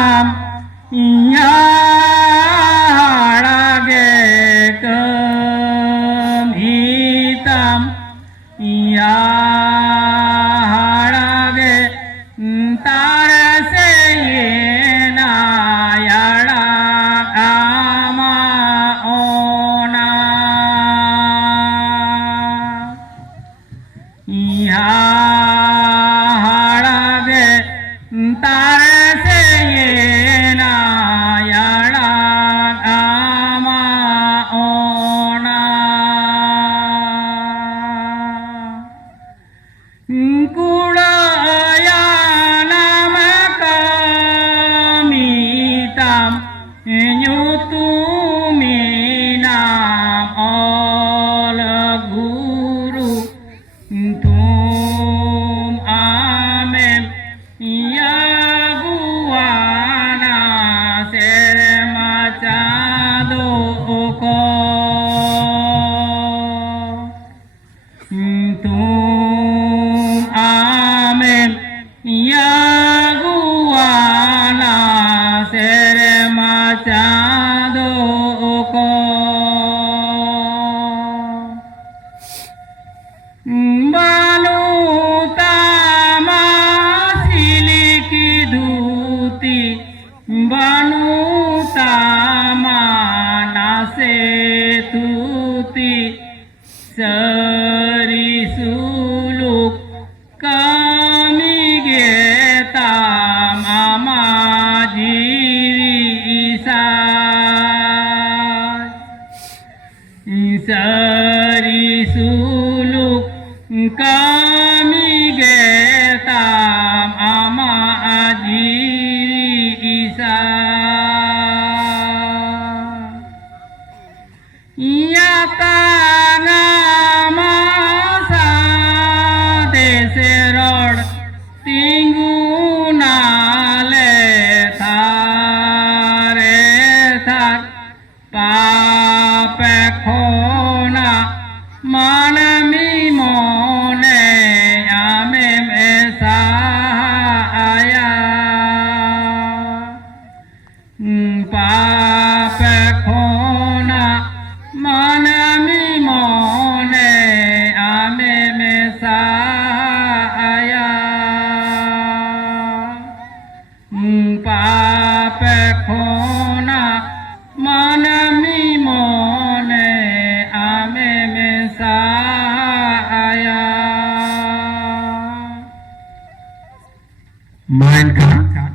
hitam ya harage kem hitam ya harage tar se na yara ama ona ya harage tar se na yara ama ona kudaya nama kamitam nyutuminam oleh guru tum amen ya guana sere macado ko tum amen ya guana sere macado ko Banu tama siliki dhuti Banu tama nase tuti Seri suluk kami getam ama jiri isai Seri suluk kami getam ama ajiri isa ia tanama sa deseror tinguna le thare thak papekhona manami mone amem esaya papekhona manami mone amem esaya papekhona manami mone amem esaya mainkan